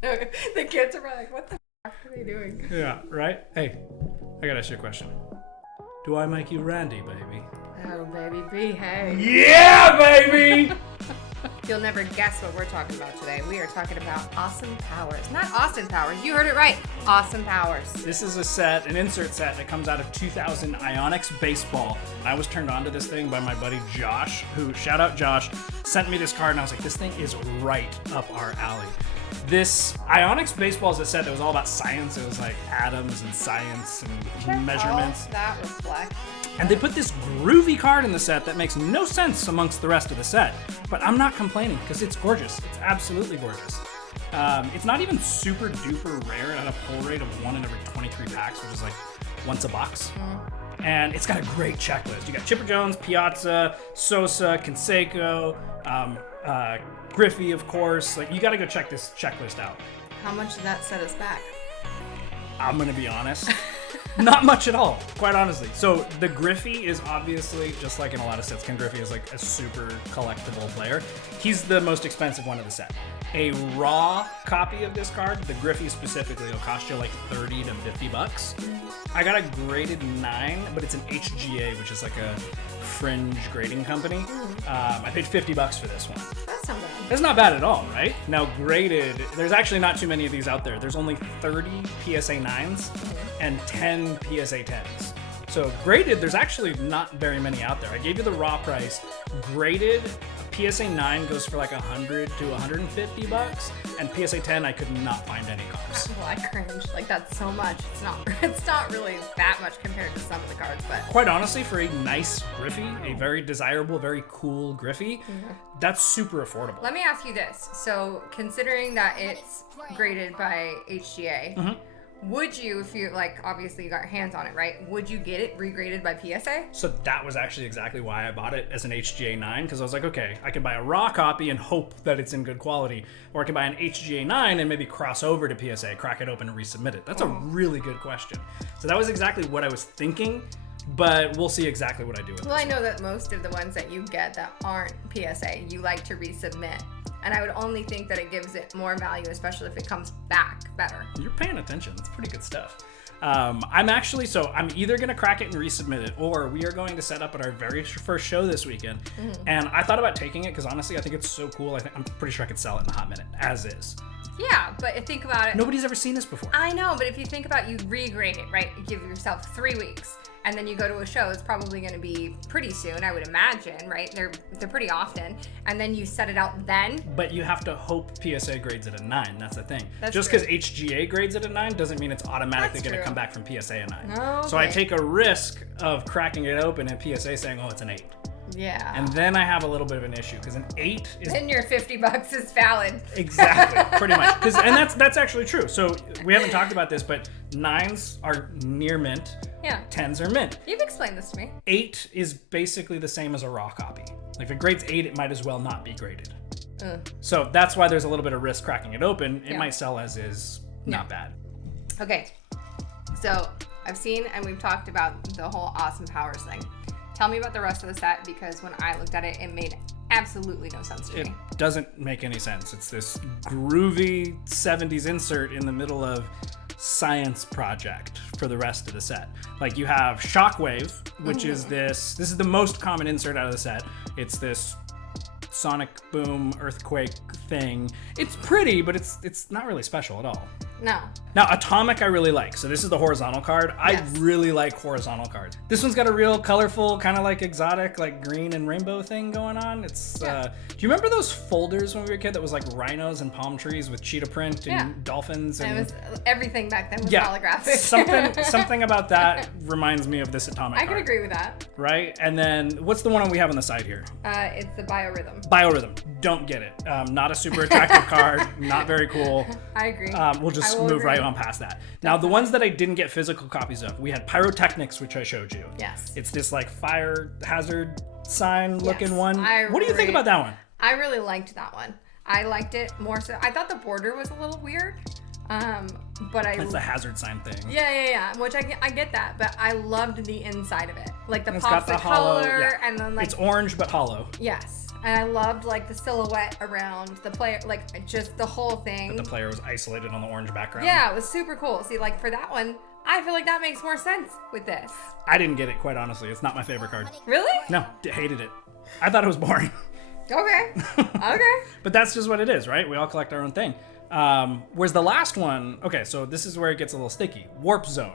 The kids are like, what the fuck are they doing? Yeah, right? Hey, I gotta ask you a question. Do I make you Randy, baby? Oh, baby, behave. Yeah, baby! You'll never guess what we're talking about today. We are talking about Awesome Powers. Not Austin Powers. You heard it right. Awesome Powers. This is an insert set that comes out of 2000 Ionix Baseball. I was turned on to this thing by my buddy Josh, who, shout out Josh, sent me this card, and I was like, this thing is right up our alley. This Ionix Baseball is a set that was all about science. It was like atoms and science and measurements. All that reflects. And they put this groovy card in the set that makes no sense amongst the rest of the set. But I'm not complaining because it's gorgeous. It's absolutely gorgeous. It's not even super duper rare. It had a pull rate of 1 in every 23 packs, which is like once a box. And it's got a great checklist. You got Chipper Jones, Piazza, Sosa, Canseco, Griffey, of course. Like, you got to go check this checklist out. How much did that set us back? I'm going to be honest. Not much at all, quite honestly. So the Griffey is obviously, just like in a lot of sets, Ken Griffey is like a super collectible player. He's the most expensive one of the set. A raw copy of this card, the Griffey specifically, will cost you like 30 to 50 bucks. I got a graded 9, but it's an HGA, which is like a fringe grading company. I paid 50 bucks for this one. That's not bad. It's not bad at all, right? Now, graded, there's actually not too many of these out there. There's only 30 PSA 9s and 10 PSA 10s. So graded, there's actually not very many out there. I gave you the raw price. Graded, PSA 9 goes for like 100 to 150 bucks, and PSA 10 I could not find any comps. Well, I cringe. Like, that's so much. It's not really that much compared to some of the cards, but Quite honestly, for a nice Griffey, a very desirable, very cool Griffey, that's super affordable. let me ask you this. So, considering that it's graded by HGA, would you, if you, like, obviously you got your hands on it, right? Would you get it regraded by PSA? So that was actually exactly why I bought it as an HGA 9, because I was like, okay, I can buy a raw copy and hope that it's in good quality, or I can buy an HGA 9 and maybe cross over to PSA, crack it open and resubmit it. That's a really good question. So that was exactly what I was thinking, but we'll see exactly what I do with it. Well, I know that most of the ones that you get that aren't PSA, you like to resubmit. And I would only think that it gives it more value, especially if it comes back better. You're paying attention. That's pretty good stuff. I'm either going to crack it and resubmit it, or we are going to set up at our very first show this weekend. And I thought about taking it because honestly, I think it's so cool. I'm pretty sure I could sell it in a hot minute, as is. Yeah, but think about it. Nobody's ever seen this before. I know, but if you think about you regrade it, right? You give yourself 3 weeks, and then you go to a show. It's probably going to be pretty soon, I would imagine, right? They're pretty often, and then you set it out then. But you have to hope PSA grades it a 9. That's the thing. That's Just true. because HGA grades it a 9 doesn't mean it's automatically That's going to true. come back from PSA a 9. Okay. So I take a risk of cracking it open and PSA saying, oh, it's an 8. Yeah. And then I have a little bit of an issue because an 8 is then your $50 is valid. exactly pretty much and that's actually true. So we haven't talked about this, but 9s are near mint. Yeah. 10s are mint. You've explained this to me. 8 is basically the same as a raw copy. Like if it grades 8, it might as well not be graded. So that's why there's a little bit of risk cracking it open. It might sell as is, not bad. Okay. So I've seen and we've talked about the whole Awesome Powers thing. Tell me about the rest of the set, because when I looked at it, it made absolutely no sense to It me. doesn't make any sense. It's this groovy 70s insert in the middle of science project for the rest of the set. Like you have Shockwave, which is this is the most common insert out of the set. It's this sonic boom earthquake thing. It's pretty, but it's not really special at all. No. Now, Atomic I really like. So this is the horizontal card. Yes. I really like horizontal cards. This one's got a real colorful, kind of like exotic, like green and rainbow thing going on. It's do you remember those folders when we were a kid that was like rhinos and palm trees with cheetah print and dolphins? And It was everything back then was yeah, holographic. something about that reminds me of this Atomic I card. can agree with that. Right? And then what's the one we have on the side here? It's the biorhythm. Biorhythm. Don't get it. Not a super attractive card. Not very cool. I agree. We'll just I will move agree. right on past that. Now, the ones that I didn't get physical copies of, we had Pyrotechnics, which I showed you. Yes. It's this like fire hazard sign looking Yes. one. What do you think about that one? I really liked that one. I liked it more so. I thought the border was a little weird. But It's the hazard sign thing. Yeah. Which I get that, but I loved the inside of it, like the It's pops got the of hollow, color, yeah. and then like It's orange but hollow. yes, And I loved like the silhouette around the player, like just the whole thing. But the player was isolated on the orange background. Yeah, it was super cool. See, like for that one, I feel like that makes more sense with this. I didn't get it, quite honestly. It's not my favorite card. Really? No, hated it. I thought it was boring. Okay. Okay. But that's just what it is, right? We all collect our own thing. Whereas the last one, okay, so this is where it gets a little sticky. Warp Zone,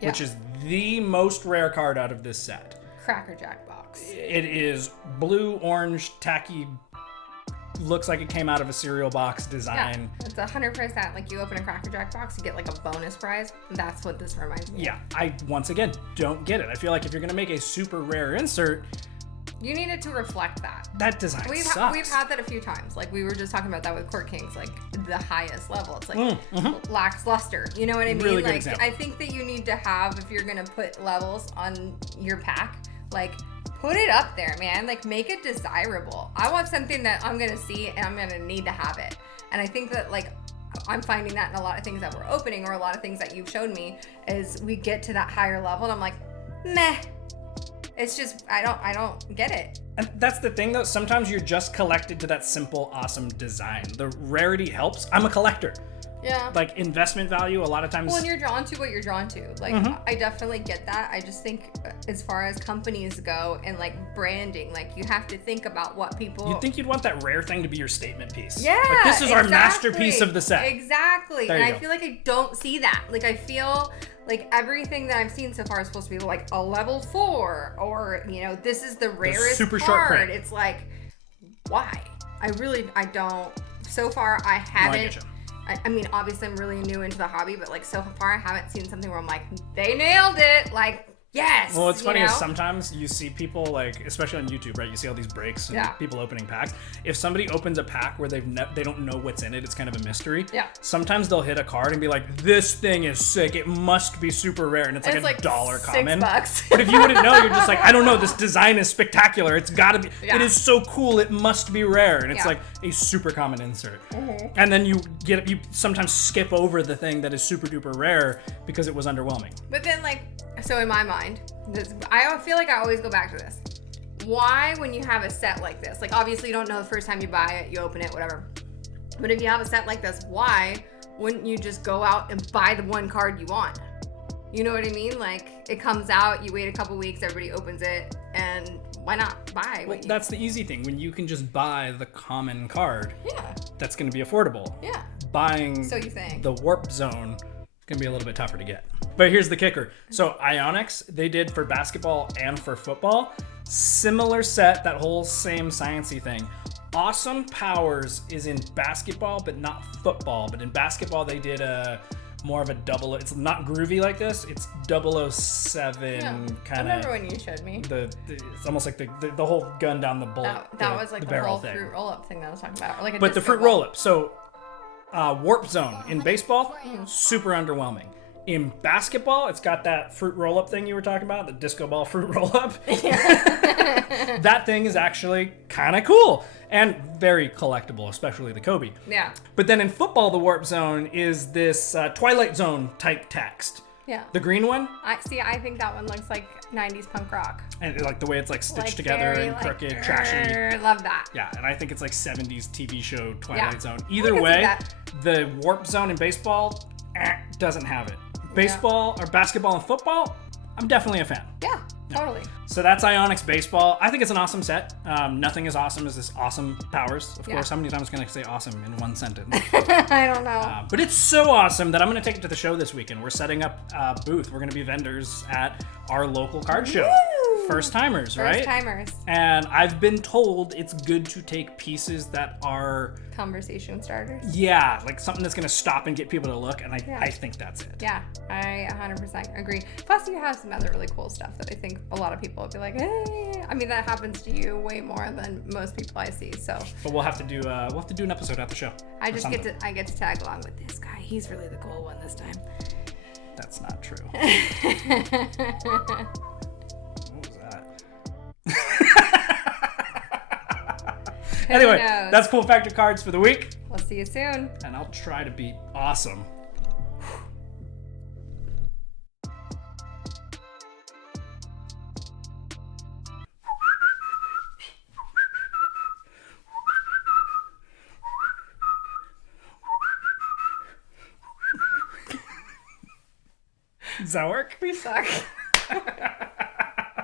which is the most rare card out of this set. Cracker Jack box. It is blue, orange, tacky, looks like it came out of a cereal box design. Yeah, it's 100%. Like you open a Cracker Jack box, you get like a bonus prize. That's what this reminds me of. Yeah, I, once again, don't get it. I feel like if you're going to make a super rare insert, you need it to reflect that. That design sucks. We've had that a few times. Like we were just talking about that with Court Kings, like the highest level. It's like lacks luster. You know what I mean? Really good like example. I think that you need to have, if you're gonna put levels on your pack, like put it up there, man. Like make it desirable. I want something that I'm gonna see and I'm gonna need to have it. And I think that like I'm finding that in a lot of things that we're opening or a lot of things that you've shown me is we get to that higher level and I'm like, meh. It's just, I don't get it. And that's the thing though, sometimes you're just collected to that simple, awesome design. The rarity helps. I'm a collector. Yeah. Like investment value, a lot of times. Well, and you're drawn to what you're drawn to. Like, I definitely get that. I just think as far as companies go and like branding, like you have to think about what people. You'd think you'd want that rare thing to be your statement piece. Yeah. Like, this is our masterpiece of the set. Exactly. There And you I go. feel like I don't see that. Like, I feel like everything that I've seen so far is supposed to be like a level 4 or, you know, this is the rarest super card. short print. It's like, why? I don't. So far, I No, I haven't. get you. I mean, obviously, I'm really new into the hobby, but like so far, I haven't seen something where I'm like, they nailed it. Like, yes. Well, what's funny you is know? sometimes you see people like, especially on YouTube, right? You see all these breaks and people opening packs. If somebody opens a pack where they don't know what's in it, it's kind of a mystery. Yeah. Sometimes they'll hit a card and be like, "This thing is sick. It must be super rare," and it's like $1 common. $6. But if you wouldn't know, you're just like, "I don't know. This design is spectacular. It's got to be. Yeah. It is so cool. It must be rare." And it's Yeah. like a super common insert. And then you sometimes skip over the thing that is super duper rare because it was underwhelming. But then, like, so in my mind, I feel like I always go back to this. Why, when you have a set like this, like obviously you don't know the first time you buy it, you open it, whatever. But if you have a set like this, why wouldn't you just go out and buy the one card you want? You know what I mean? Like it comes out, you wait a couple weeks, everybody opens it, and why not buy? Well, that's the easy thing. When you can just buy the common card, Yeah. that's going to be affordable. Yeah. Buying So you think. the Warp Zone is going to be a little bit tougher to get. But here's the kicker. So Ionix, they did for basketball and for football, similar set, that whole same sciencey thing. Awesome Powers is in basketball, but not football. But in basketball, they did more of a double. It's not groovy like this. It's 007 kind of. I remember when you showed me. It's almost like the whole gun down the bullet. That was like the barrel whole thing. fruit roll-up thing that I was talking about. Or like a But the disco fruit ball. roll-up. So Warp Zone in baseball, super underwhelming. In basketball, it's got that fruit roll-up thing you were talking about, the disco ball fruit roll-up. That thing is actually kind of cool and very collectible, especially the Kobe. Yeah. But then in football, the Warp Zone is this Twilight Zone type text. Yeah. The green one, I think that one looks like 90s punk rock. and like the way it's like stitched Like together very, and like, crooked, trashy. Love that. Yeah, and I think it's like 70s TV show Twilight Yeah. Zone. I Either can see way, that. the Warp Zone in baseball doesn't have it. Baseball or basketball and football, I'm definitely a fan. Yeah, totally. So that's Ionix Baseball. I think it's an awesome set. Nothing as awesome as this awesome Powers. Of course, how many times can I say awesome in one sentence? I don't know. But it's so awesome that I'm going to take it to the show this weekend. We're setting up a booth. We're going to be vendors at our local card show. Woo! First timers, right? First timers. And I've been told it's good to take pieces that are, Conversation starters. yeah, like something that's going to stop and get people to look. And I Yeah. think that's it. Yeah, I 100% agree. Plus, you have some other really cool stuff that I think a lot of people would be like, hey. I mean, that happens to you way more than most people I see. So But we'll have to do an episode at the show. I or just something. get to tag along with this guy. He's really the cool one this time. That's not true. What was that? Anyway, knows? that's Cool Factor Cards for the week. We'll see you soon. And I'll try to be awesome. Does that work? We suck.